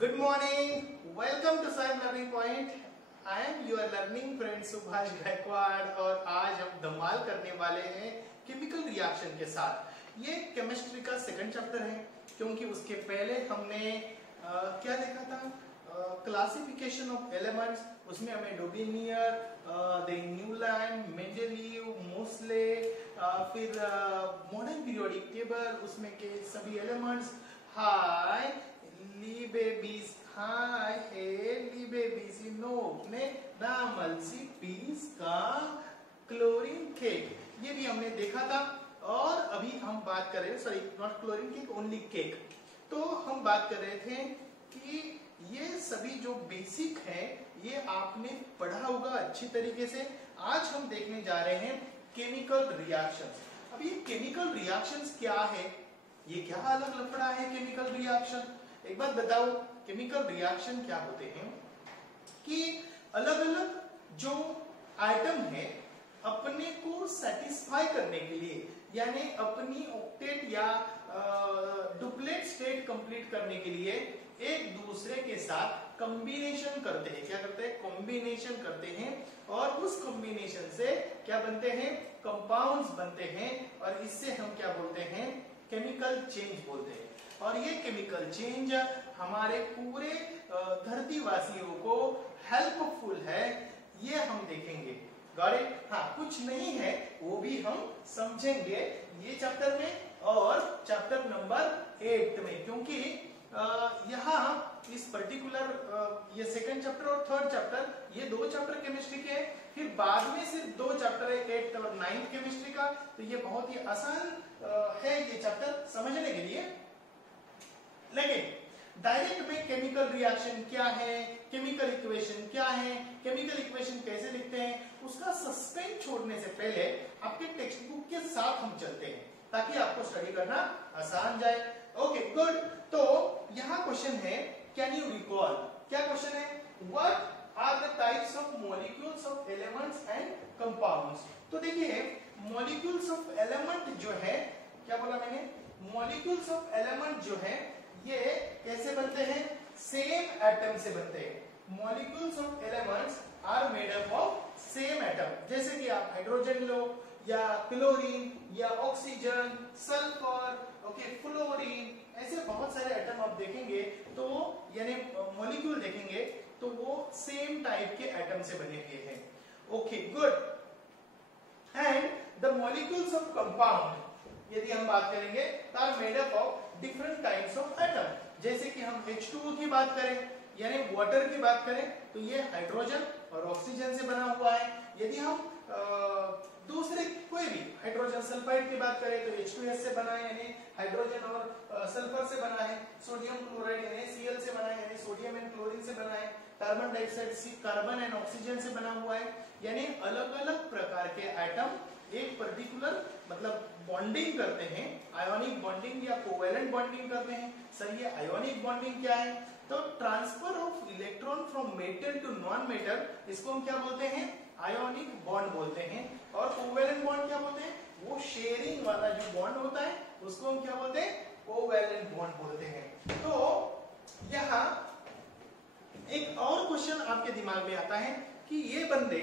Good morning. Welcome to Sai Learning Point. I am your learning friend Subhash Gaekwad और आज हम धमाल करने वाले हैं केमिकल रिएक्शन के साथ। ये केमिस्ट्री का सेकंड चैप्टर है क्योंकि उसके पहले हमने क्या देखा था, क्लासिफिकेशन ऑफ एलिमेंट्स। उसमें हमें Dobereiner, then Newland, Mendeleev, Moseley, फिर मॉडर्न पीरियोडिक टेबल, उसमें के सभी elements. Hi Libebis, hi, hey, Libebis, नो ने नामल सी पीस का क्लोरीन केक, ये भी हमने देखा था। और अभी हम बात कर रहे हैं, sorry not chlorine cake, only cake. तो हम बात कर रहे थे कि ये सभी जो बेसिक है ये आपने पढ़ा होगा अच्छी तरीके से। आज हम देखने जा रहे हैं केमिकल रिएक्शंस। अब ये केमिकल रिएक्शंस क्या है, ये क्या अलग लफड़ा है केमिकल रिएक्शन। एक बात बताओ, केमिकल रिएक्शन क्या होते हैं कि अलग अलग जो आइटम है अपने को सेटिस्फाई करने के लिए, यानी अपनी ऑक्टेट या डुप्लेट स्टेट कंप्लीट करने के लिए एक दूसरे के साथ कॉम्बिनेशन करते हैं। क्या करते हैं? कॉम्बिनेशन करते हैं। और उस कॉम्बिनेशन से क्या बनते हैं? कंपाउंड्स बनते हैं। और इससे हम क्या बोलते हैं? केमिकल चेंज बोलते हैं। और ये केमिकल चेंज हमारे पूरे धरतीवासियों को हेल्पफुल है, ये हम देखेंगे। Got it? हाँ, कुछ नहीं है वो भी हम समझेंगे ये चैप्टर में और चैप्टर नंबर 8 में, क्योंकि यहाँ इस पर्टिकुलर ये सेकंड चैप्टर और थर्ड चैप्टर, ये दो चैप्टर केमिस्ट्री के हैं। फिर बाद में सिर्फ दो चैप्टर है, 8th और 9th केमिस्ट्री का। तो ये बहुत ही आसान है ये चैप्टर समझने के लिए। लेकिन डायरेक्ट में केमिकल रिएक्शन क्या है, केमिकल इक्वेशन क्या है, केमिकल इक्वेशन कैसे लिखते हैं, उसका सस्पेंस छोड़ने से पहले आपके टेक्स्ट बुक के साथ हम चलते हैं ताकि आपको स्टडी करना आसान जाए। Okay good. तो यहाँ क्वेश्चन है, कैन यू रिकॉल? क्या क्वेश्चन है? What are the types of molecules of elements and compounds. तो देखिए, मॉलिक्यूल्स ऑफ एलिमेंट जो है, क्या बोला मैंने? मॉलिक्यूल्स ऑफ एलिमेंट जो है ये कैसे बनते हैं? सेम एटम से बनते हैं। Molecules of elements are made up of same atom. जैसे कि आप हाइड्रोजन लो या क्लोरीन या ऑक्सीजन, सल्फर, ओके, फ्लोरीन, ऐसे बहुत सारे एटम आप देखेंगे तो यानी मॉलिक्यूल देखेंगे तो वो सेम टाइप के एटम से बने हुए हैं। Okay good. And the molecules of compound, यदि हम बात करेंगे, are made up of different types of atom. जैसे कि हम H2O की बात करें यानी वाटर की बात करें तो ये हाइड्रोजन और ऑक्सीजन से बना हुआ है। यदि हम दूसरे कोई भी हाइड्रोजन सल्फाइड की बात करें तो H2S से बना है यानी हाइड्रोजन और सल्फर से बना है। सोडियम क्लोराइड यानी Cl से बना है यानी सोडियम एंड क्लोरीन से बना है। Carbon dioxide carbon and oxygen से बना हुआ है। यानी अलग अलग प्रकार के एटम एक पर्टिकुलर मतलब बॉन्डिंग करते हैं, आयोनिक बॉन्डिंग या कोवेलेंट बॉन्डिंग करते हैं। सर ये आयोनिक बॉन्डिंग क्या है? तो transfer of electron from metal to non metal, इसको हम क्या बोलते हैं? आयोनिक बॉन्ड बोलते हैं। और कोवेलेंट बॉन्ड क्या बोलते हैं? वो शेयरिंग वाला जो बॉन्ड होता है उसको हम क्या बोलते हैं? कोवेलेंट बॉन्ड बोलते हैं। तो यहाँ एक और क्वेश्चन आपके दिमाग में आता है कि ये बंदे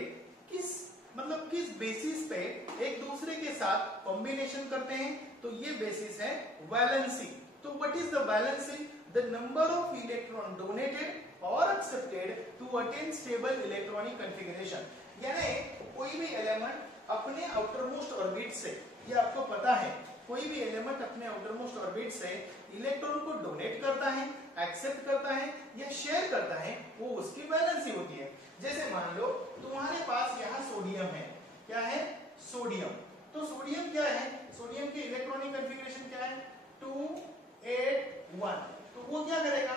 किस बेसिस पे एक दूसरे के साथ कॉम्बिनेशन करते हैं? तो ये बेसिस है वैलेंसी। तो what is the valency? The number of electron donated or accepted to attain stable electronic configuration. यानी कोई भी एलिमेंट अपने आउटरमोस्ट ऑर्बिट से, ये आपको पता है, कोई भी एलिमेंट अपने आउटरमोस्ट ऑर्बिट से इलेक्ट्रॉन को डोनेट करता है, एक्सेप्ट करता है या शेयर करता है, वो उसकी वैलेंसी होती है। जैसे मान लो तुम्हारे पास यहाँ सोडियम है। क्या है? सोडियम। तो सोडियम क्या है? सोडियम की इलेक्ट्रॉनिक कॉन्फ़िगरेशन क्या है? 2 8 1। तो वो क्या करेगा?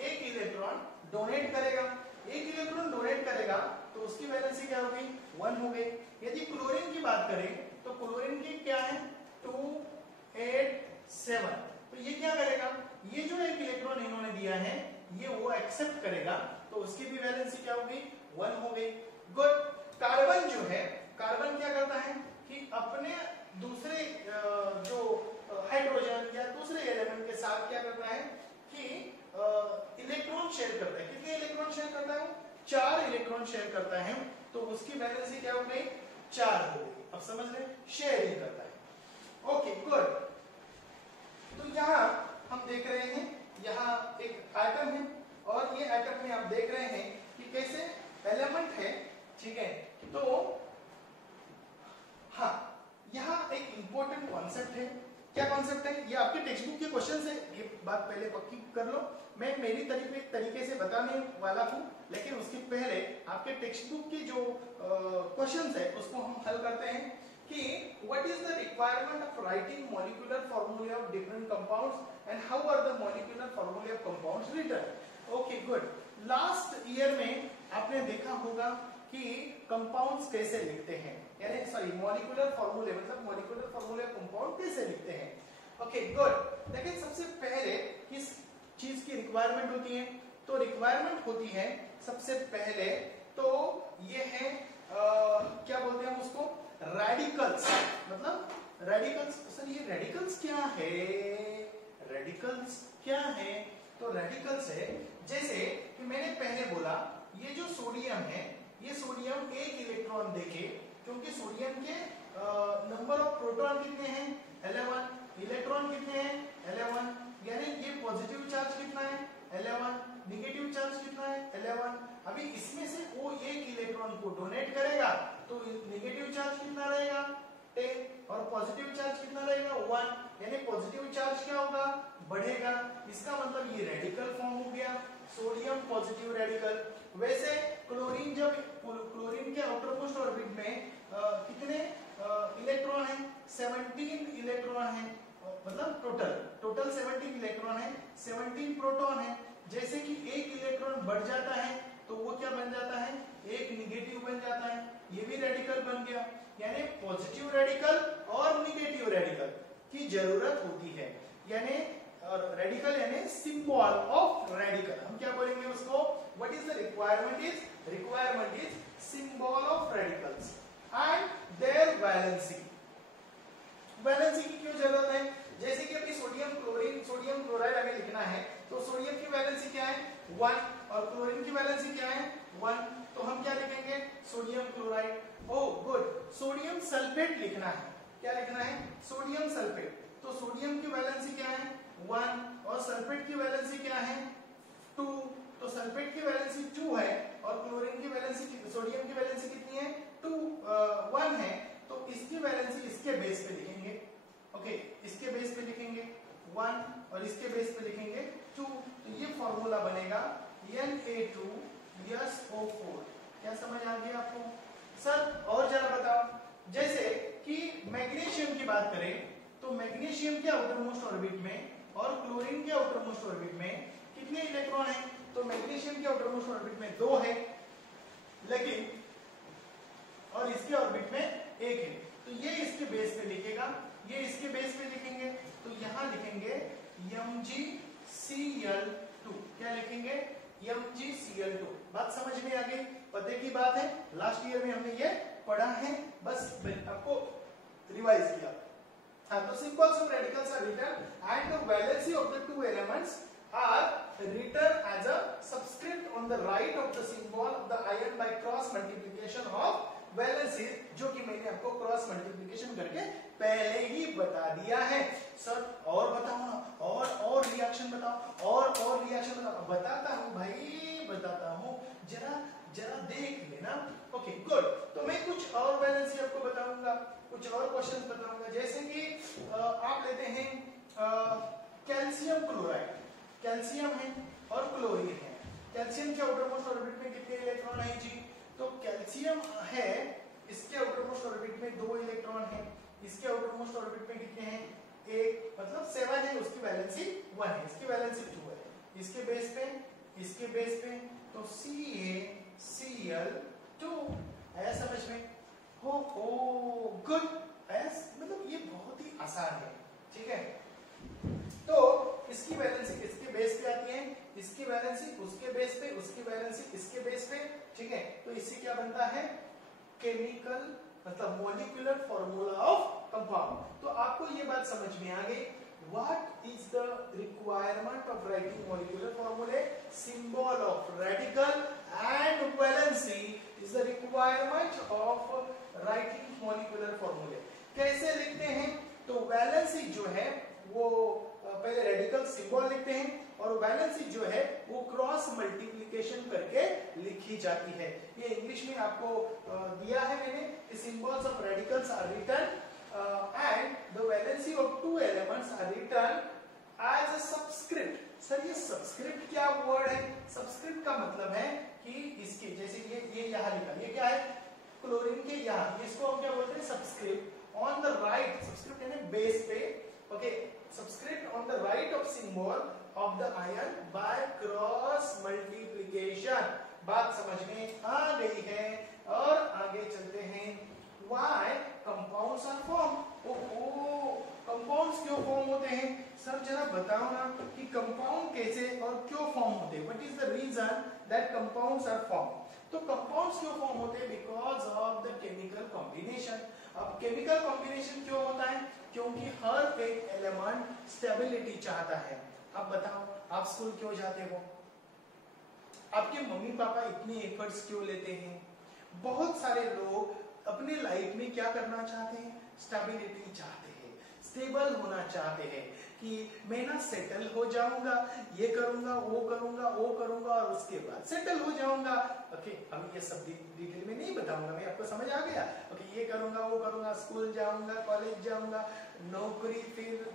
एक इलेक्ट्रॉन डोनेट करेगा। एक इलेक्ट्रॉन डोनेट करेगा तो उसकी वैलेंसी क्या होगी? 1 हो गई। यदि क्लोरीन की बात करें तो क्लोरीन की क्या है? 2 8 7। तो ये क्या करेगा? ये जो एक इलेक्ट्रॉन इन्होंने दिया है ये वो एक्सेप्ट करेगा तो उसकी भी वैलेंसी क्या होगी? 1 हो गई। गुड। कार्बन जो है, कार्बन क्या करता है कि अपने दूसरे जो हाइड्रोजन या दूसरे एलिमेंट के साथ क्या करता है कि इलेक्ट्रॉन शेयर करता है, कितने इलेक्ट्रॉन शेयर करता है? 4 इलेक्ट्रॉन शेयर करता है, तो उसकी वैलेंसी क्या हो गई? 4 हो गई। अब समझ रहे, शेयरिंग करता है। Okay good. तो यहाँ हम देख रहे हैं, यहाँ एक एटम है और ये एटम में आप देख रहे हैं कि कैसे एलिमेंट है, ठीक है। तो हाँ, यहाँ एक इंपॉर्टेंट कॉन्सेप्ट है। क्या कॉन्सेप्ट है? ये आपके टेक्स्ट बुक के क्वेश्चन है, ये बात पहले पक्की कर लो। मैं मेरी तरीके से बताने वाला हूँ, लेकिन उसके पहले आपके टेक्स्ट बुक के जो क्वेश्चंस है उसको हम हल करते हैं कि what is the requirement of writing molecular formulae of different compounds and how are the molecular formulae of compounds written. Okay good. Last year में आपने देखा होगा कि कंपाउंड्स कैसे लिखते हैं, यानी सॉरी मॉलिक्यूलर फॉर्मूले, मतलब मॉलिक्यूलर फॉर्मूले ऑफ कंपाउंड कैसे लिखते हैं। Okay good. लेकिन सबसे पहले किस चीज की रिक्वायरमेंट होती है? तो रिक्वायरमेंट होती है सबसे पहले तो ये है क्या बोलते हैं उसको, रेडिकल्स। मतलब रेडिकल्स। सर ये रेडिकल्स क्या है? रेडिकल्स क्या है? तो रेडिकल्स है जैसे कि मैंने पहले बोला, ये जो सोडियम है, ये सोडियम एक इलेक्ट्रॉन देके, क्योंकि सोडियम के नंबर ऑफ प्रोटॉन कितने हैं? 11। इलेक्ट्रॉन कितने हैं? 11। यानी ये पॉजिटिव चार्ज कितना है? 11। नेगेटिव चार्ज कितना है? 11। अभी इसमें से वो एक इलेक्ट्रॉन को डोनेट करेगा तो नेगेटिव चार्ज कितना रहेगा? 10। और पॉजिटिव चार्ज कितना रहेगा? 1। यानी पॉजिटिव चार्ज क्या होगा? बढ़ेगा। इसका मतलब ये रेडिकल फॉर्म हो गया, सोडियम पॉजिटिव रेडिकल। वैसे क्लोरीन, जब क्लोरीन के आउटर मोस्ट ऑर्बिट में कितने इलेक्ट्रॉन है? 17 इलेक्ट्रॉन है, मतलब टोटल 17 इलेक्ट्रॉन है, 17 प्रोटॉन है। जैसे कि एक इलेक्ट्रॉन बढ़ जाता है तो वो क्या बन जाता है? एक निगेटिव बन जाता है, ये भी रेडिकल बन गया। यानी पॉजिटिव रेडिकल और निगेटिव रेडिकल की जरूरत होती है। यानी और रेडिकल यानी सिंबल ऑफ रेडिकल, हम क्या बोलेंगे उसको? What is the requirement is? Requirement is symbol of radicals and their valency. Valency की क्यों जरूरत है? जैसे कि अभी सोडियम क्लोरीन, सोडियम क्लोराइड हमें लिखना है, तो सोडियम की वैलेंसी क्या है? 1 और क्लोरीन की वैलेंसी क्या है? 1। तो हम क्या लिखेंगे? Sodium chloride. Oh good. Sodium sulphate लिखना है, क्या लिखना है? Sodium sulphate. तो सोडियम की वैलेंसी क्या है? 1 और सल्फेट की वैलेंसी क्या है? 2। तो सल्फेट की वैलेंसी 2 है और क्लोरीन की वैलेंसी, सोडियम की वैलेंसी कितनी है? 1 है। तो इसकी वैलेंसी इसके बेस पे लिखेंगे। ओके, इसके बेस पे लिखेंगे 1 और इसके बेस पे लिखेंगे 2। तो ये फॉर्मूला बनेगा Na2SO4। क्या समझ आ गया आपको? सर और जरा बताओ, जैसे कि मैग्नीशियम की बात करें तो मैग्नीशियम के आउटर मोस्ट ऑर्बिट में और क्लोरीन के आउटर मोस्ट ऑर्बिट में कितने इलेक्ट्रॉन हैं? तो मैग्नीशियम के आउटर मोस्ट ऑर्बिट में 2 है, लेकिन और इसके ऑर्बिट में 1 है। तो ये इसके बेस पे लिखेगा, ये इसके बेस पे लिखेंगे, तो यहां लिखेंगे MgCl2। क्या लिखेंगे? MgCl2। बात समझ में आ गई? पते की बात है, लास्ट ईयर में हमने ये पढ़ा है, बस आपको रिवाइज किया। हाँ, तो symbols of radicals are written and the valency of the two elements are written as a subscript on the right of the symbol of the ion by cross multiplication of valency, जो कि मैंने आपको cross multiplication करके पहले ही बता दिया है। Sir और बताओ ना, और रिएक्शन बताओ, और रिएक्शन बताओ। बताता हूँ भाई, बताता हूँ, जरा देख लेना। Okay good. तो मैं कुछ और वैलेंसी आपको बताऊंगा, कुछ और क्वेश्चन बताऊंगा। जैसे कि आप लेते हैं कैल्शियम क्लोराइड। कैल्शियम है और क्लोरीन है। कैल्शियम के आउटर मोस्ट ऑर्बिट में कितने इलेक्ट्रॉन है जी? तो कैल्शियम है, इसके आउटर मोस्ट ऑर्बिट में 2 इलेक्ट्रॉन है, इसके आउटर मोस्ट ऑर्बिट में कितने हैं? 1, मतलब 7 है, उसकी वैलेंसी 1 है, इसकी वैलेंसी 2 है। इसके बेस पे, इसके बेस पे, तो CaCl2। आया समझ में? हो गुड। मतलब ये बहुत ही आसान है, ठीक है। तो इसकी वैलेंसी इसके बेस पे आती है, इसकी वैलेंसी उसके बेस पे, उसकी वैलेंसी इसके बेस पे, ठीक है। तो इससे क्या बनता है? केमिकल, मतलब मॉलिक्यूलर फॉर्मूला ऑफ कंपाउंड। तो आपको ये बात समझ में आ गई, what is the requirement of writing molecular फॉर्मूले? symbol of radical and valency is the requirement of writing molecular formulae. कैसे लिखते हैं? तो वैलेंसी जो है वो पहले रेडिकल सिंबल लिखते हैं और वैलेंसी जो है वो क्रॉस मल्टीप्लिकेशन करके लिखी जाती है। ये इंग्लिश में आपको दिया है मैंने। The symbols of radicals are written and the valency of two elements are written as a subscript. Sir ये सबस्क्रिप्ट क्या वर्ड है? सबस्क्रिप्ट का मतलब है कि इसके जैसे ये यहाँ लिखा, ये क्या है? क्लोरीन के यहाँ, इसको हम क्या बोलते हैं? Subscript. On the right, subscript यानी बेस पे, okay, subscript on the right of symbol of the ion by cross multiplication. बात समझ में आ गई है? और आगे चलते हैं। Why compounds are formed? Compounds क्यों फॉर्म होते हैं? सर जरा बताओ ना कि कंपाउंड कैसे और क्यों फॉर्म होते हैं? What is the reason that compounds are form? तो कंपाउंड्स क्यों फॉर्म होते हैं? Because of the chemical combination. अब केमिकल कॉम्बिनेशन क्यों होता है? क्योंकि हर एक एलिमेंट स्टेबिलिटी चाहता है। अब बताओ, आप स्कूल क्यों जाते हो? आपके मम्मी पापा इतने एफर्ट्स क्यों लेते हैं? बहुत सारे लोग अपने लाइफ में क्या करना चाहते हैं? स्टेबिलिटी चाहते हैं, स्टेबल होना चाहते हैं कि मैं ना सेटल हो जाऊंगा, ये करूंगा, वो करूंगा, वो करूंगा और उसके बाद सेटल हो जाऊंगा। ओके, अब ये सब डिटेल में नहीं बताऊंगा मैं, आपको समझ आ गया? ओके, ये करूंगा, वो करूंगा, स्कूल जाऊंगा, कॉलेज जाऊंगा, नौकरी, फिर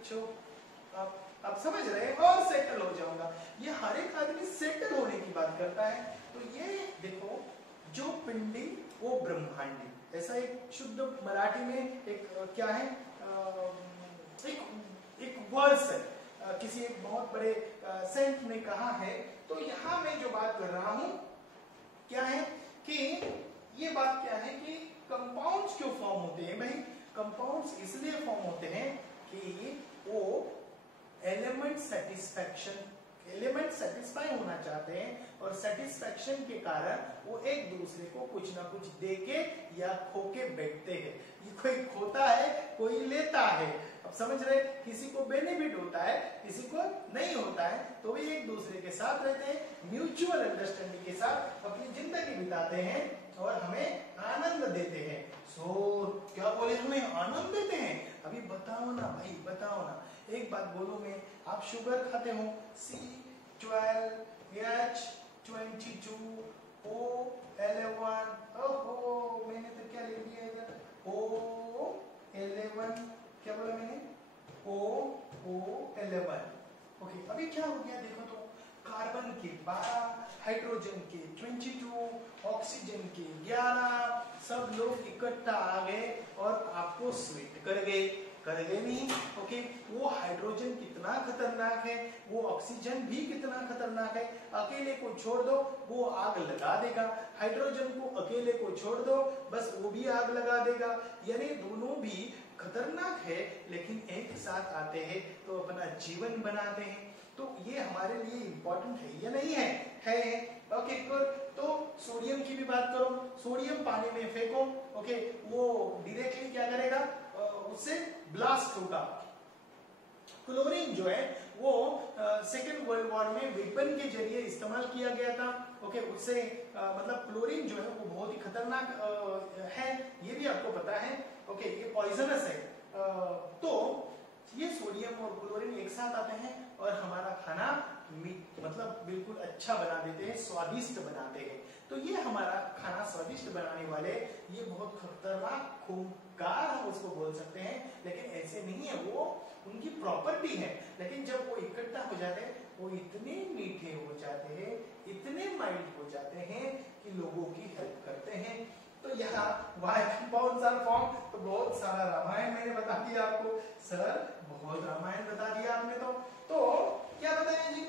आप समझ रहे हैं, और सेटल हो जाऊंगा। ये हर एक आदमी सेटल होने की बात करता है। तो ये देखो, जो पिंडी वो ब्रह्मांडी, ऐसा एक शुद्ध मराठी में एक क्या है, एक वर्ड्स है, किसी एक बहुत बड़े सेंट ने कहा है। तो यहाँ मैं जो बात कर रहा हूं क्या है कि ये बात क्या है कि कंपाउंड्स क्यों फॉर्म होते हैं? भाई कंपाउंड्स इसलिए फॉर्म होते हैं कि वो एलिमेंट सेटिस्फाई होना चाहते हैं और सेटिस्फैक्शन के कारण वो एक दूसरे को कुछ ना कुछ देके या खोके बैठते हैं। ये कोई खोता है, कोई लेता है। अब समझ रहे, किसी को बेनिफिट होता है, किसी को नहीं होता है, तो वे एक दूसरे के साथ रहते हैं, म्यूचुअल अंडरस्टैंडिंग के साथ अपनी जिंदगी बिताते हैं और हमें आनंद देते हैं। क्या बोले, हमें आनंद देते हैं? अभी बताओ ना भाई, बताओ ना, एक बात बोलो, मैं आप शुगर खाते हो, C12H22O11, ओहो मैंने तो क्या लिख दिया इधर, O11, क्या बोला मैंने? O11। ओके, अभी क्या हो गया देखो तो, कार्बन के 12, हाइड्रोजन के 22, ऑक्सीजन के 11, सब लोग इकट्ठा आ गए और आपको स्वीट कर गए नहीं? ओके, वो हाइड्रोजन कितना खतरनाक है, वो ऑक्सीजन भी कितना खतरनाक है। अकेले को छोड़ दो, वो आग लगा देगा। हाइड्रोजन को अकेले को छोड़ दो, बस वो भी आग लगा देगा। यानी दोनों भी खतरनाक है, लेकिन एक साथ आते हैं तो अपना जीवन बनाते हैं। तो ये हमारे लिए इंपॉर्टेंट है या नहीं है? है। Okay good. तो सोडियम की भी बात करो, सोडियम पानी में फेंको, ओके, वो डायरेक्टली क्या करेगा, उससे ब्लास्ट होगा। क्लोरीन जो है वो सेकेंड वर्ल्ड वॉर में वेपन के जरिए इस्तेमाल किया गया था। ओके, उससे मतलब क्लोरीन जो है वो बहुत ही खतरनाक है, ये भी आपको पता है। ओके, ये पॉइजनस है। तो ये सोडियम और क्लोरीन एक साथ आते हैं और हमारा खाना मतलब बिल्कुल अच्छा बना देते हैं, स्वादिष्ट बनाते हैं। तो ये हमारा खाना स्वादिष्ट बनाने वाले ये बहुत खतरनाक खूंखार हम उसको बोल सकते हैं, लेकिन ऐसे नहीं है, वो उनकी प्रॉपर्टी है। लेकिन जब वो इकट्ठा हो जाते हैं वो इतने मीठे हो जाते हैं, इतने माइल्ड हो जाते हैं कि लोगों की हेल्प करते हैं। तो यहाँ वाई कंपाउंड्स आर फॉर्म, तो बहुत सारा रामायण मैंने बता दिया आपको। सर बहुत रामायण बता दिया आपने। तो क्या बताया जी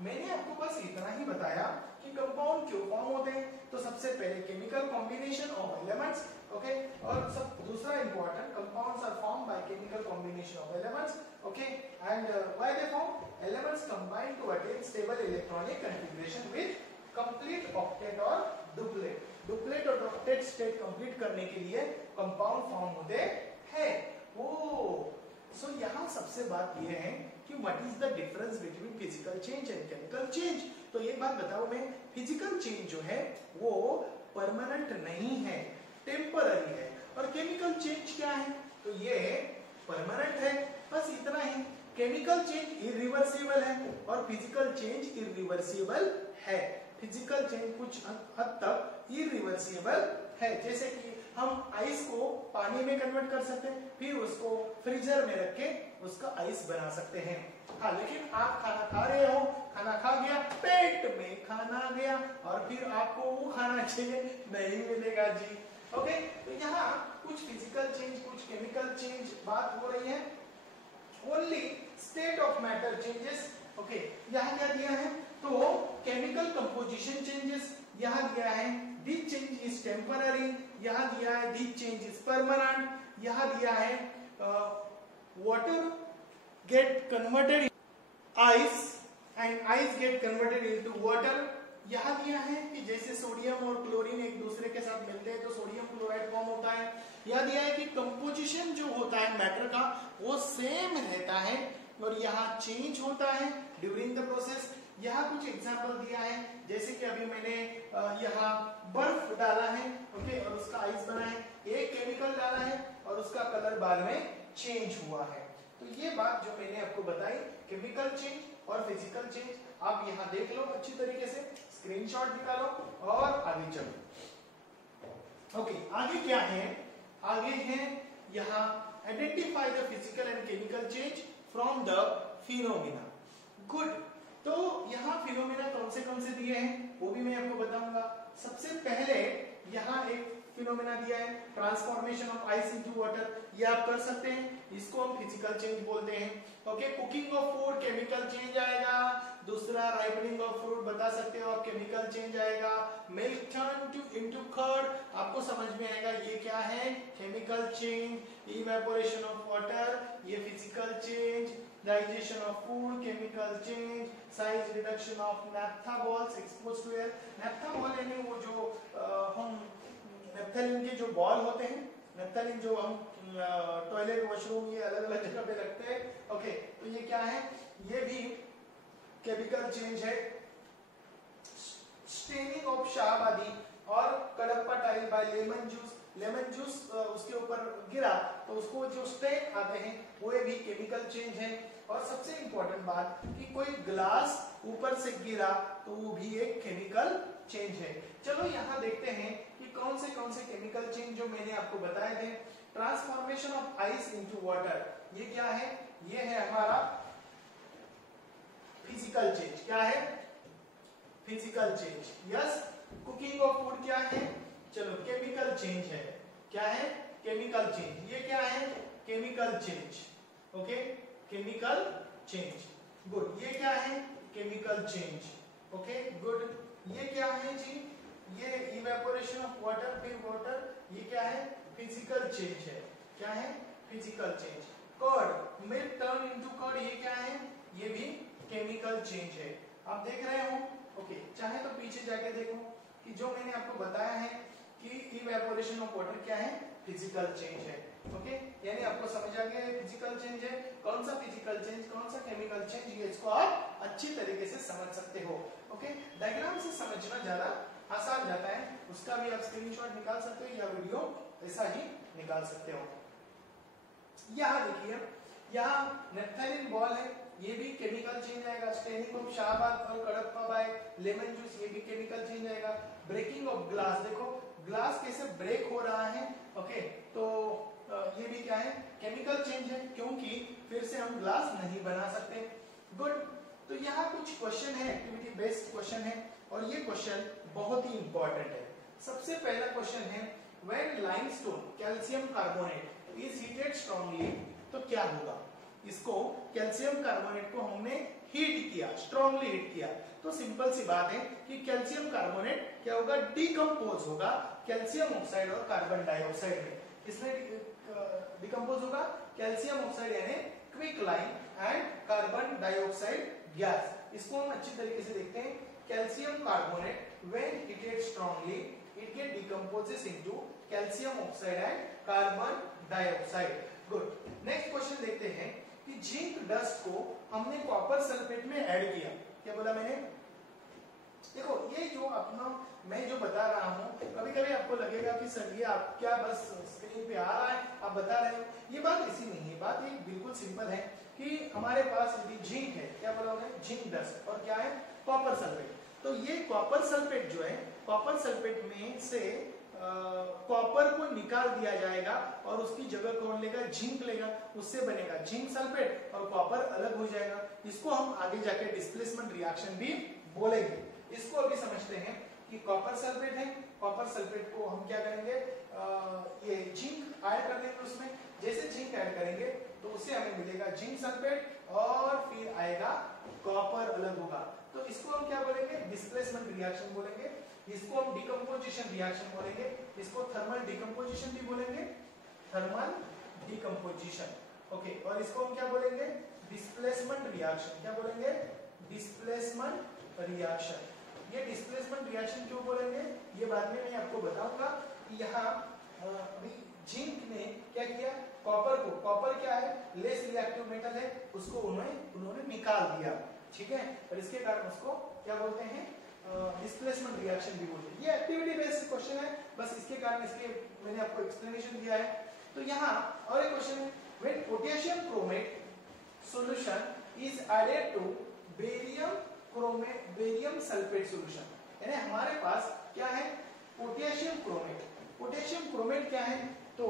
मैंने आपको बस इतना ही बताया कि कंपाउंड क्यों फॉर्म होते हैं। तो सबसे पहले chemical combination of elements, okay, और सब दूसरा important, compounds are form by chemical combination of elements, okay, and why they form, elements combine to attain stable electronic configuration with complete octet और डुप्लेट और ऑक्टेट स्टेट कंप्लीट करने के लिए compound form होते हैं। सो यहाँ सबसे बात यह है कि what is the difference between physical change and chemical change. तो बात बताओ मैं, फिजिकल चेंज जो है वो परमानेंट नहीं है, टेम्पररी है। और केमिकल चेंज क्या है, तो ये परमानेंट है, बस इतना ही। केमिकल चेंज इरिवर्सिबल है और फिजिकल चेंज इरिवर्सिबल है। फिजिकल चेंज कुछ हद तक इरिवर्सिबल है, जैसे कि हम आइस को पानी में कन्वर्ट कर सकते हैं, फिर उसको फ्रीजर में रख के उसका आइस बना सकते हैं। हाँ, लेकिन आप खाना खा रहे हो, खाना खा गया, पेट में खाना गया और फिर आपको वो खाना चाहिए, नहीं मिलेगा जी। ओके, तो यहाँ कुछ फिजिकल चेंज, कुछ केमिकल चेंज बात हो रही है। Only state of matter changes. Okay, यहाँ क्या दिया है, तो केमिकल कंपोजिशन चेंजेस यहाँ दिया है, दिस चेंज इज टेम्पररी, यहाँ दिया है दिस चेंज इज परमानेंट, यहाँ दिया है water get converted ice and ice get converted into water. यहाँ दिया है कि जैसे सोडियम और क्लोरीन एक दूसरे के साथ मिलते हैं तो सोडियम क्लोराइड फॉर्म होता है। यह दिया है कि कंपोजिशन जो होता है मैटर का वो सेम रहता है और यहाँ चेंज होता है ड्यूरिंग द प्रोसेस। यहाँ कुछ एग्जांपल दिया है, जैसे कि अभी मैंने यहाँ बर्फ डाला है, ओके, और उसका आइस बना है, एक केमिकल डाला है और उसका कलर बाद में चेंज हुआ है। तो ये बात जो मैंने आपको बताई, केमिकल चेंज और फिजिकल चेंज, आप यहाँ देख लो अच्छी तरीके से, स्क्रीनशॉट निकालो और आगे चलो। ओके, आगे क्या है, आगे है यहाँ identify the physical and chemical change from the phenomena. Good, तो यहाँ फिनोमिना कौन से दिए हैं वो भी मैं आपको बताऊंगा। सबसे पहले यहाँ एक फिनोमिना दिया है, transformation of ice into water, ये आप कर सकते हैं, इसको हम फिजिकल चेंज बोलते हैं। Okay, cooking of food chemical change आएगा। दूसरा, राइपनिंग ऑफ फ्रूट बता सकते हो आप, केमिकल चेंज आएगा। मिल्क टर्न इनटू कर्ड, आपको समझ में आएगा ये क्या है, chemical change. Evaporation of water, ये physical change. Digestion of food, chemical change. Size reduction of naphtha balls expose to air. Naphtha ball यानी वो जो हम नेप्थलीन के जो बॉल होते हैं, नेप्थलीन जो हम टॉयलेट वॉशरूम ये अलग अलग जगह पे रखते हैं। ओके, तो ये क्या है, ये भी केमिकल चेंज है। स्टेनिंग ऑफ शाहबादी और Kadappa tile by lemon juice, lemon juice उसके ऊपर गिरा तो उसको जो स्टेन आते हैं वो भी केमिकल चेंज है। और सबसे इंपॉर्टेंट बात कि कोई ग्लास ऊपर से गिरा तो वो भी एक केमिकल चेंज है। चलो यहाँ देखते हैं कि कौन से केमिकल चेंज जो मैंने आपको बताए थे। Transformation of ice into water, ये क्या है, ये है हमारा फिजिकल चेंज। क्या है, physical change. Yes, cooking of food क्या है, चलो केमिकल चेंज है। क्या है, केमिकल चेंज। ये क्या है, chemical change. Okay, chemical change. Good, ये क्या है, केमिकल चेंज। Okay, good. ये क्या है जी, ये इवेपोरेशन ऑफ वाटर, फिर वाटर, ये क्या है, फिजिकल चेंज है। क्या है, physical change. Curd, milk turn into curd, ये क्या है, ये भी केमिकल चेंज है। आप देख रहे हो। ओके, चाहे तो पीछे जाके देखो कि जो मैंने आपको बताया है कि इवेपोरेशन ऑफ वाटर क्या है, फिजिकल चेंज है। ओके, यानी आपको समझ आ गया फिजिकल चेंज है, कौन सा फिजिकल चेंज, कौन सा केमिकल चेंज, ये इसको आप अच्छी तरीके से समझ सकते हो। ओके, डायग्राम से समझना ज्यादा आसान जाता है, उसका भी आप स्क्रीनशॉट निकाल सकते हो या वीडियो ऐसा ही निकाल सकते हो। यहाँ देखिए, यहाँ नेप्थलीन बॉल है, ये भी केमिकल चेंज आएगा। स्टेनिंग ऑफ शाहबाद और कडप्पा बाय लेमन जूस, ये भी केमिकल चेंज आएगा। ब्रेकिंग ऑफ ग्लास, देखो ग्लास कैसे ब्रेक हो रहा है। ओके, तो ये भी क्या है, केमिकल चेंज है, क्योंकि फिर से हम ग्लास नहीं बना सकते। गुड, तो यहाँ कुछ क्वेश्चन है, एक्टिविटी बेस्ड क्वेश्चन है और ये क्वेश्चन बहुत ही इंपॉर्टेंट है। सबसे पहला क्वेश्चन है, when limestone calcium carbonate is heated strongly, तो क्या होगा। इसको कैल्शियम कार्बोनेट को हमने हीट किया, स्ट्रांगली हीट किया, तो सिंपल सी बात है कि कैल्शियम कार्बोनेट क्या होगा, डिकम्पोज होगा कैल्शियम ऑक्साइड और कार्बन डाइऑक्साइड में। इसमें डिकम्पोज होगा कैल्शियम ऑक्साइड यानी क्विकलाइन एंड कार्बन डाइऑक्साइड गैस। इसको हम अच्छी तरीके से देखते हैं। Calcium carbonate when heated strongly it get decomposes into calcium oxide and carbon dioxide. Good. Next question देखते हैं कि जिंक डस्ट को हमने कॉपर सल्फेट में ऐड किया। क्या बोला मैंने, मैं जो बता रहा हूँ, कभी कभी आपको लगेगा कि सर ये आप क्या बस स्क्रीन पे आ रहा है आप बता रहे हो, ये बात ऐसी नहीं है। बात एक बिल्कुल सिंपल है कि हमारे पास यदि जिंक है, क्या बोला हमने, जिंक डस्ट, और क्या है, कॉपर सल्फेट। तो ये कॉपर सल्फेट जो है, कॉपर सल्फेट में से कॉपर को निकाल दिया जाएगा और उसकी जगह कौन लेगा, जिंक लेगा, उससे बनेगा जिंक सल्फेट और कॉपर अलग हो जाएगा। इसको हम आगे जाके डिस्प्लेसमेंट रिएक्शन भी बोलेंगे। इसको अभी समझते हैं कि कॉपर सल्फेट है, कॉपर सल्फेट को हम क्या करेंगे, ये जिंक ऐड कर देंगे उसमें। जैसे जिंक ऐड करेंगे तो उससे हमें मिलेगा जिंक सल्फेट और फिर आएगा कॉपर अलग होगा। तो इसको हम क्या बोलेंगे, डिस्प्लेसमेंट रिएक्शन बोलेंगे। इसको हम डिकम्पोजिशन रिएक्शन बोलेंगे, इसको थर्मल डिकम्पोजिशन भी बोलेंगे, थर्मल डिकम्पोजिशन। ओके, और इसको हम क्या बोलेंगे, डिस्प्लेसमेंट रिएक्शन। क्या बोलेंगे, डिस्प्लेसमेंट रिएक्शन। ये डिस्प्लेसमेंट रिएक्शन क्यों बोलेंगे ये बाद में मैं आपको बताऊंगा। कि यहाँ अभी जिंक ने क्या किया, कॉपर को, कॉपर क्या है, लेस रिएक्टिव मेटल है, उसको उन्होंने निकाल दिया, ठीक है, और इसके कारण उसको क्या बोलते हैं, डिस्प्लेसमेंट रिएक्शन भी बोलते हैं। ये एक्टिविटी बेस्ड क्वेश्चन है, बस इसके कारण इसके मैंने आपको एक्सप्लेनेशन दिया है। तो यहाँ और एक क्वेश्चन है, when potassium chromate solution is added to barium sulphate solution, यानी हमारे पास क्या है, पोटेशियम क्रोमेट। पोटेशियम क्रोमेट क्या है, तो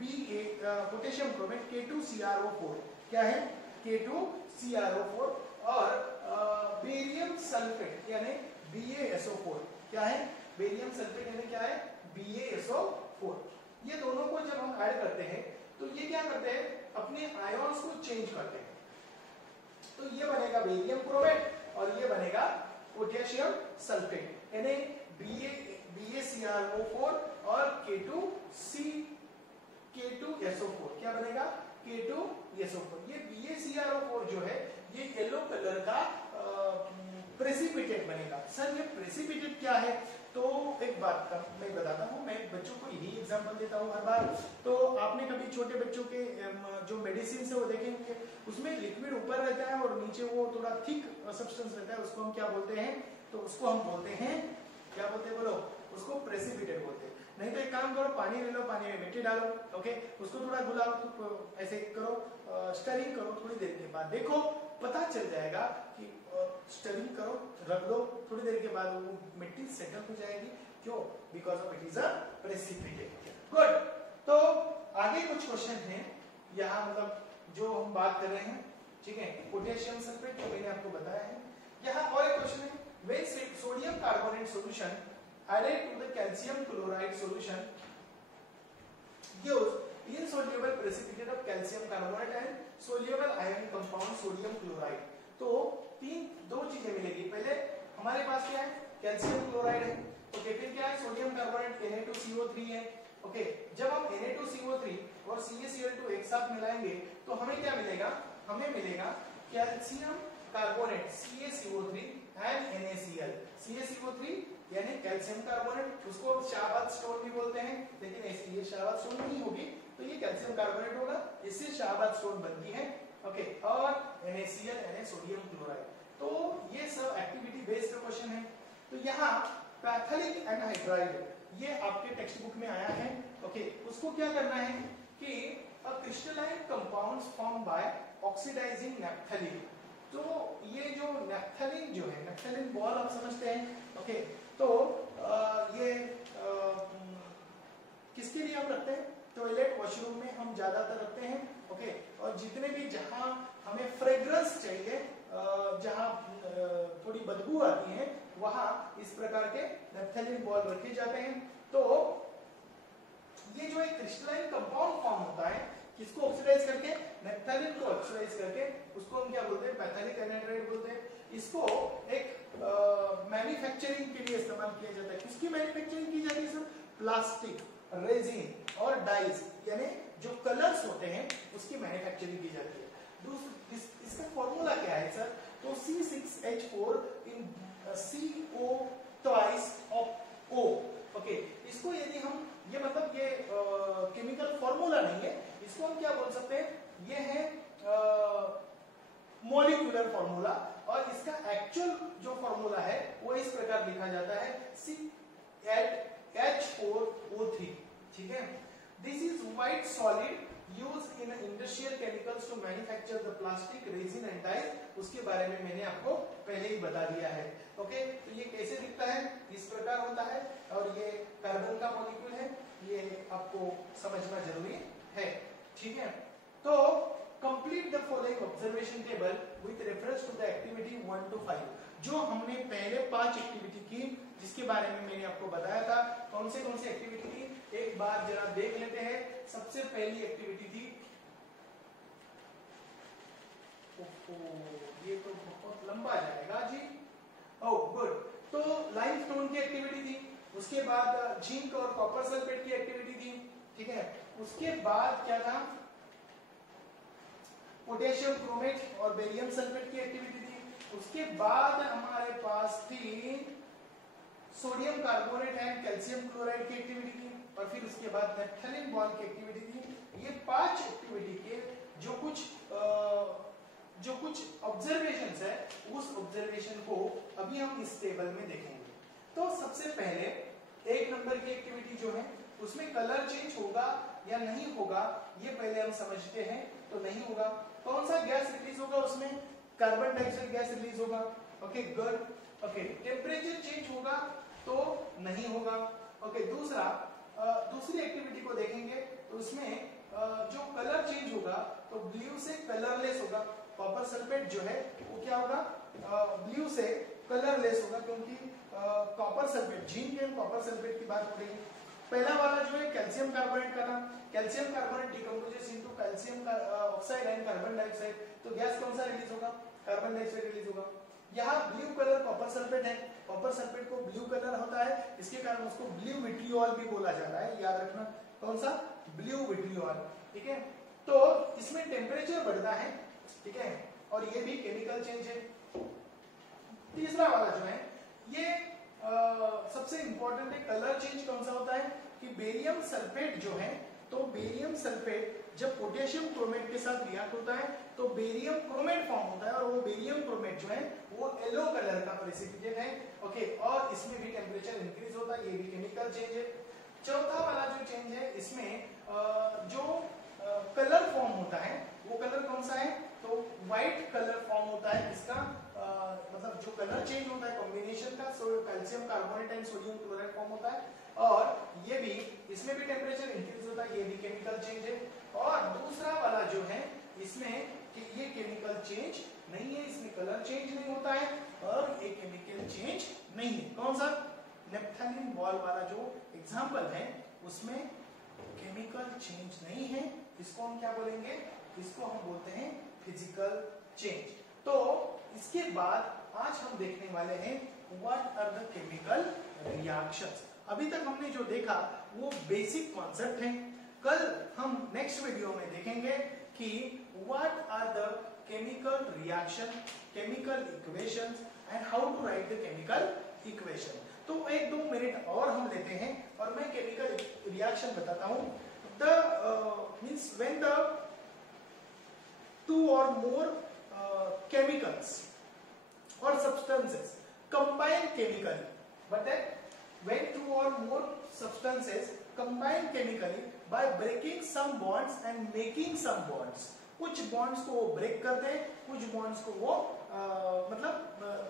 पोटेशियम क्रोमेट K2CrO4, क्या है, K2CrO4, और बेरियम सल्फेट यानी BaSO4, क्या है, बेरियम सल्फेट यानी क्या है, BaSO4। ये दोनों को जब हम ऐड करते हैं तो ये क्या करते हैं, अपने आयॉन्स को चेंज करते हैं। तो ये बनेगा बेरियम क्रोमेट और ये बनेगा पोटेशियम सल्फेट, यानी BaCrO4 और K2SO4, क्या बनेगा, K2SO4। ये BaCrO4 जो है ये येलो कलर का प्रेसिपिटेट बनेगा। सर ये प्रेसिपिटेट क्या है, तो एक बात का मैं बताता हूँ, मैं बच्चों को यही एग्जांपल देता हूँ हर बार। तो आपने कभी छोटे बच्चों के जो मेडिसिन है वो देखेंगे, उसमें लिक्विड ऊपर रहता है और नीचे वो थोड़ा थिक सब्सटेंस रहता है, उसको हम क्या बोलते हैं, तो उसको हम बोलते हैं, क्या बोलते हैं बोलो, उसको प्रेसिपिटेट बोलते हैं। नहीं तो एक काम करो, पानी ले लो, पानी में मिट्टी डालो, ओके, उसको थोड़ा गुलाओ, तो ऐसे करो, स्टरिंग करो, थोड़ी देर के बाद देखो पता चल जाएगा कि स्टरिंग करो, रख दो, थोड़ी देर के बाद वो मिट्टी सेटल हो जाएगी। क्यों, because of it is a precipitate. Good, तो आगे कुछ क्वेश्चन हैं यहाँ, मतलब जो हम बात कर रहे हैं, ठीक है, पोटेशियम सल्फेट जो मैंने आपको बताया है। यहाँ और एक क्वेश्चन है, when sodium carbonate solution added to the calcium chloride solution gives insoluble precipitate of calcium carbonate and soluble ion compound sodium chloride। तो दो चीजें मिलेगी, पहले हमारे पास क्या है, कैल्शियम क्लोराइड है, ओके, फिर क्या है, सोडियम कार्बोनेट Na2CO3 है, ओके। जब हम Na2CO3 और CaCl2 एक साथ मिलाएंगे तो हमें क्या मिलेगा, हमें मिलेगा calcium carbonate CaCO3 and NaCl। CaCO3 यानी कैल्शियम कार्बोनेट, उसको शाहबाद स्टोन भी बोलते हैं, लेकिन ये शाहबाद स्टोन नहीं होगी, तो ये कैल्शियम कार्बोनेट होगा, इससे शाहबाद स्टोन बनती है, ओके, और NaCl यानी सोडियम क्लोराइड। तो ये सब एक्टिविटी बेस्ड क्वेश्चन है। तो यहाँ पैथेलिक एनहाइड्राइड, ये आपके टेक्स्ट बुक में आया है, ओके, उसको क्या करना है कि crystalline compounds form by oxidising naphthalene. तो ये जो नैप्थलीन जो है, नैप्थलीन बॉल आप समझते हैं, ओके, तो ये किसके लिए हम रखते हैं, टॉयलेट वॉशरूम में हम ज्यादातर रखते हैं, ओके, और जितने भी जहां हमें फ्रेग्रेंस चाहिए, जहां थोड़ी बदबू आती है, वहां इस प्रकार के नैप्थलीन बॉल रखे जाते हैं। तो ये जो एक क्रिस्टलाइन कंपाउंड फॉर्म होता है, किसको ऑक्सीडाइज करके, नैप्थलीन को ऑक्सीडाइज करके, उसको हम क्या बोलते हैं, पैथेलिक एनहाइड्राइड बोलते हैं। इसको एक मैन्युफैक्चरिंग के लिए इस्तेमाल किया जाता है। किसकी मैन्युफैक्चरिंग की जाती है सर, प्लास्टिक, रेजिन और डाइज, यानी जो कलर्स होते हैं उसकी मैन्युफैक्चरिंग की जाती है। इसका फॉर्मूला क्या है सर, तो C6H4 in CO twice of O, okay, इसको यदि हम, ये मतलब ये केमिकल फॉर्मूला नहीं है, इसको हम क्या बोल सकते हैं, ये है मॉलिक्यूलर फॉर्मूला, और इसका एक्चुअल जो फॉर्मूला है वो इस प्रकार प्रकार लिखा जाता है C8H4O3, ठीक है। This is white solid used in industrial chemicals to manufacture the plastic, resin and dyes. उसके बारे में मैंने आपको पहले ही बता दिया है। ओके, तो ये कैसे दिखता है, इस प्रकार होता है, और ये कार्बन का मॉलिक्यूल है, ये आपको समझना जरूरी है, ठीक है। तो complete the following observation table with reference to the activity 1 to 5। जो हमने पहले 5 एक्टिविटी की, जिसके बारे में मैंने आपको बताया था, कौन से एक्टिविटी थी, एक बार जरा देख लेते हैं। सबसे पहली एक्टिविटी थी, ये तो बहुत लंबा जाएगा जी। ओह गुड, तो लाइमस्टोन की एक्टिविटी थी, उसके बाद जिंक और कॉपर सल्फेट की एक्टिविटी थी, ठीक है। उसके बाद क्या था, पोटेशियम क्रोमेट और बेरियम सल्फेट की एक्टिविटी थी। उसके बाद हमारे पास थी sodium carbonate and calcium chloride की एक्टिविटी थी, और फिर उसके बाद नेप्थलीन बॉल की एक्टिविटी थी। ये 5 एक्टिविटी के जो कुछ ऑब्जर्वेशंस है, उस ऑब्जर्वेशन को अभी हम इस टेबल में देखेंगे। तो सबसे पहले 1 नंबर की एक्टिविटी जो है, उसमें कलर चेंज होगा या नहीं होगा, ये पहले हम समझते हैं। तो नहीं होगा। कौन सा गैस रिलीज होगा उसमें, कार्बन डाइऑक्साइड गैस रिलीज होगा। Okay good. Okay, temperature change होगा तो नहीं होगा। ओके, दूसरी एक्टिविटी को देखेंगे, तो उसमें जो कलर चेंज होगा तो ब्लू से कलरलेस होगा। कॉपर सल्फेट जो है वो क्या होगा, ब्लू से कलरलेस होगा, क्योंकि copper sulphate, zinc and copper sulphate की बात हो रही है। पहला वाला जो है कैल्शियम कार्बोनेट का था, calcium carbonate decomposes into calcium oxide and carbon dioxide, तो गैस कौन सा रिलीज होगा, कार्बन डाइऑक्साइड रिलीज होगा। यहाँ ब्लू कलर कॉपर सल्फेट है, कॉपर सल्फेट को ब्लू कलर होता है, इसके कारण उसको ब्लू विट्रियोल भी बोला जाता है, याद रखना। कौन सा, ब्लू विट्रियोल, ठीक है। तो इसमें टेम्परेचर बढ़ता है, ठीक है, और ये भी केमिकल चेंज है। तीसरा वाला जो है, ये सबसे इंपॉर्टेंट है, कलर चेंज कौन सा होता है कि बेरियम सल्फेट जो है, तो बेरियम सल्फेट जब पोटेशियम क्रोमेट के साथ रिएक्ट होता है तो बेरियम क्रोमेट फॉर्म होता है, और वो बेरियम क्रोमेट जो है वो येलो कलर का प्रेसिपिटेट है। ओके, और इसमें भी टेम्परेचर इंक्रीज होता है, ये भी केमिकल चेंज है। चौथा वाला जो चेंज है, इसमें जो कलर फॉर्म होता है, वो कलर कौन सा है, तो व्हाइट कलर फॉर्म होता है। इसका मतलब जो कलर चेंज होता है कॉम्बिनेशन का, calcium carbonate and sodium chloride form होता है, और ये भी, इसमें भी टेम्परेचर इंक्रीज होता है, ये भी केमिकल चेंज है। और दूसरा वाला जो है, इसमें कि ये केमिकल चेंज नहीं है, इसमें कलर चेंज नहीं होता है, और ये केमिकल चेंज नहीं है। कौन सा, नेप्थलीन बॉल वाला जो एग्जांपल है, उसमें केमिकल चेंज नहीं है, इसको हम क्या बोलेंगे, इसको हम बोलते हैं फिजिकल चेंज। तो इसके बाद आज हम देखने वाले हैं what are the chemical reactions. अभी तक हमने जो देखा वो बेसिक कॉन्सेप्ट है। कल हम नेक्स्ट वीडियो में देखेंगे कि what are the chemical reaction, chemical equations and how to write the chemical equation. तो 1-2 मिनट और हम लेते हैं, और मैं केमिकल रिएक्शन बताता हूं। The means when the 2 or more chemicals or substances combine chemically, but then when 2 or more substances combine chemically by breaking some bonds and making some bonds, कुछ बॉन्ड्स को वो ब्रेक करते हैं, कुछ bonds को वो मतलब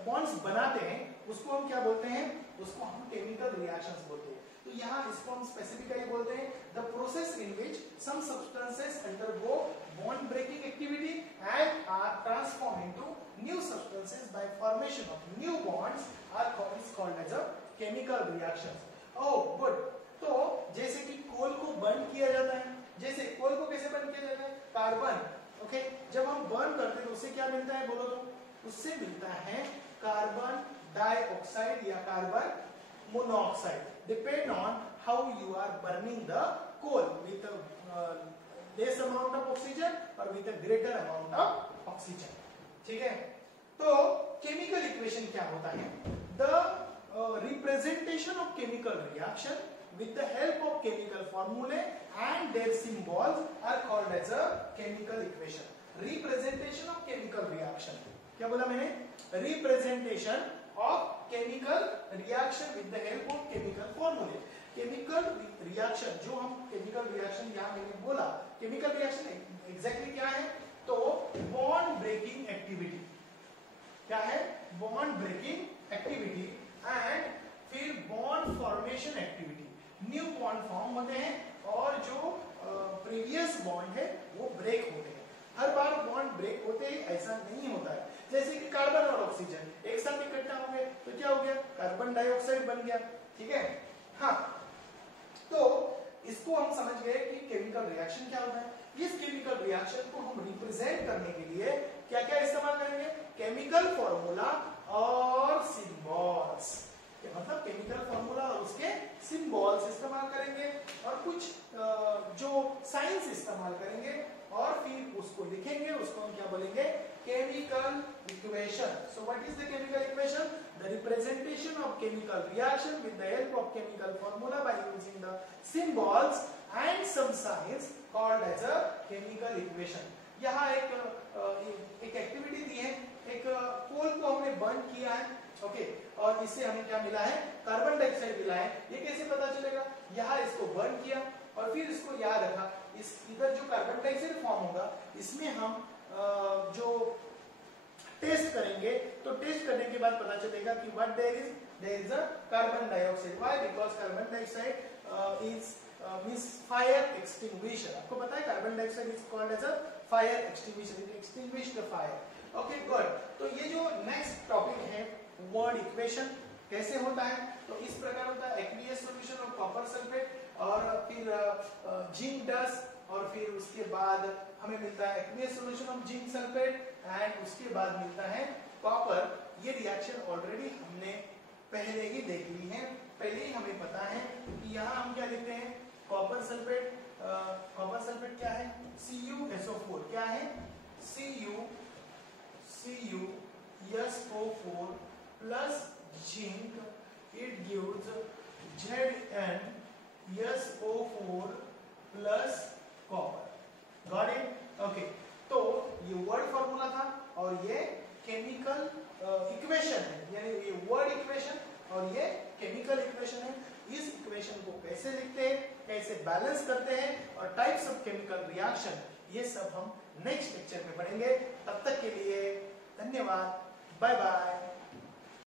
बॉन्ड्स बनाते हैं, उसको हम क्या बोलते हैं, उसको हम केमिकल रिएक्शंस बोलते हैं। तो यहाँ इसको हम स्पेसिफिकली बोलते हैं the process in which some substances undergo bond breaking activity and are transformed into new substances by formation of new bonds are called as a chemical reactions. Oh good. तो जैसे कि कोल को बर्न किया जाता है, जैसे कोल को कैसे बर्न किया जाता है, कार्बन। ओके, जब हम बर्न करते हैं तो उससे क्या मिलता है, बोलो तो, उससे मिलता है कार्बन डाइऑक्साइड या carbon monoxide, depend on how you are burning the coal, with less amount of oxygen or with a greater amount of oxygen, ठीक है। तो केमिकल इक्वेशन क्या होता है, the representation of chemical reaction with the help of chemical formulae and their symbols are called as a chemical equation. Representation of chemical reaction, क्या बोला मैंने, representation of chemical reaction with the help of chemical फॉर्मूले। Chemical reaction, जो हम chemical reaction यहाँ मैंने बोला, chemical reaction exactly क्या है, तो बॉन्ड ब्रेकिंग एक्टिविटी। क्या है? बॉन्ड ब्रेकिंग एक्टिविटी एंड फिर bond formation activity. New bond form होते हैं और जो प्रीवियस बॉन्ड है वो ब्रेक होते हैं। हर बार बॉन्ड ब्रेक होते ही ऐसा नहीं होता है। जैसे कि कार्बन और ऑक्सीजन एक साथ इकट्ठा हो गए तो क्या हो गया? कार्बन डाइऑक्साइड बन गया। ठीक है, हाँ, तो इसको हम समझ गए कि केमिकल रिएक्शन क्या होता है। इस केमिकल रिएक्शन को हम रिप्रेजेंट करने के लिए क्या क्या इस्तेमाल करेंगे? केमिकल फॉर्मूला और सिंबल्स। मतलब केमिकल फॉर्मूला और उसके सिंबल्स इस्तेमाल करेंगे और कुछ जो साइंस इस्तेमाल करेंगे और फिर उसको लिखेंगे। उसको हम क्या बोलेंगे? Chemical equation. So what is the chemical equation? The representation of chemical reaction with the help of chemical formula by using the symbols and some science called as a chemical equation. यहाँ एक activity दी है, एक कोल को हमने burn किया है, okay, और इससे हमें क्या मिला है? कार्बन डाइऑक्साइड मिला है। ये कैसे पता चलेगा? यहाँ इसको बर्न किया और फिर इसको याद रखा, इस इधर जो कार्बन डाइऑक्साइड फॉर्म होगा इसमें हम जो टेस्ट करेंगे तो टेस्ट करने के बाद पता चलेगा कि what there is a carbon dioxide. Why? Because carbon dioxide is means fire extinguisher. आपको पता है carbon dioxide is called as a fire extinguisher, it extinguish the fire. Okay, good. तो ये जो नेक्स्ट टॉपिक है वर्ड इक्वेशन कैसे होता है, तो इस प्रकार होता है aqueous solution of copper sulphate और फिर जिंक डस्ट और फिर उसके बाद हमें मिलता है aqueous solution of zinc sulphate and उसके बाद मिलता है कॉपर। ये रिएक्शन ऑलरेडी हमने पहले ही देख ली है, पहले ही हमें पता है कि यहाँ हम क्या लिखते हैं? कॉपर सल्फेट, कॉपर सल्फेट क्या है? CuSO4। क्या है? CuSO4 plus zinc, it gives ZnSO4 plus copper. Got it? Okay, तो ये वर्ड फॉर्मूला था और ये केमिकल इक्वेशन है, यानी ये वर्ड इक्वेशन और ये केमिकल इक्वेशन है। इस इक्वेशन को कैसे लिखते हैं, कैसे बैलेंस करते हैं और टाइप्स ऑफ केमिकल रिएक्शन, ये सब हम नेक्स्ट लेक्चर में पढ़ेंगे। तब तक के लिए धन्यवाद, बाय बाय।